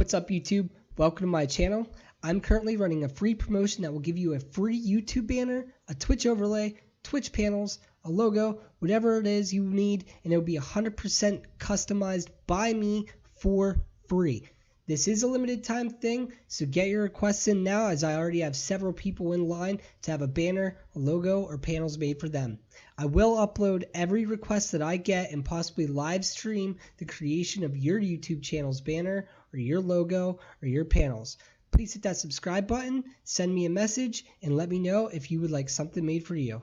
What's up, YouTube? Welcome to my channel. I'm currently running a free promotion that will give you a free YouTube banner, a Twitch overlay, Twitch panels, a logo, whatever it is you need, and it will be 100% customized by me for free. This is a limited time thing, so get your requests in now, as I already have several people in line to have a banner, a logo, or panels made for them. I will upload every request that I get and possibly live stream the creation of your YouTube channel's banner or your logo or your panels. Please hit that subscribe button, send me a message, and let me know if you would like something made for you.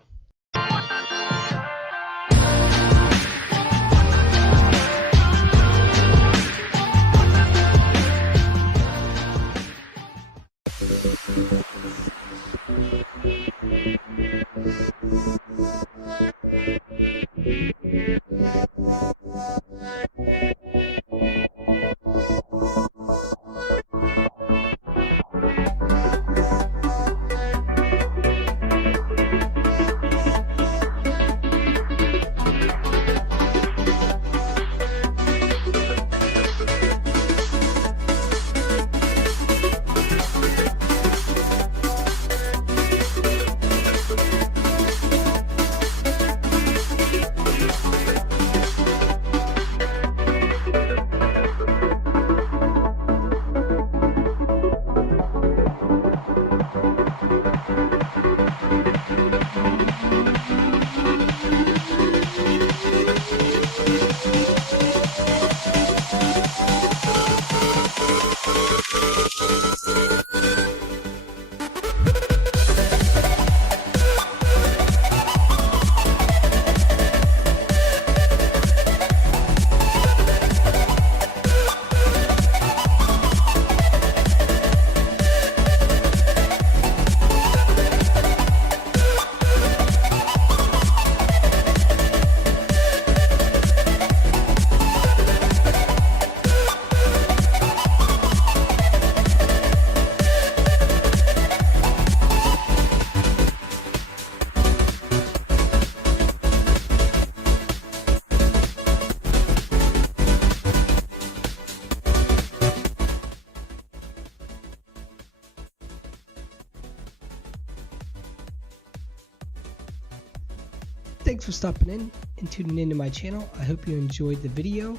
Thanks for stopping in and tuning into my channel. I hope you enjoyed the video.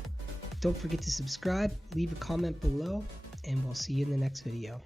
Don't forget to subscribe, leave a comment below, and we'll see you in the next video.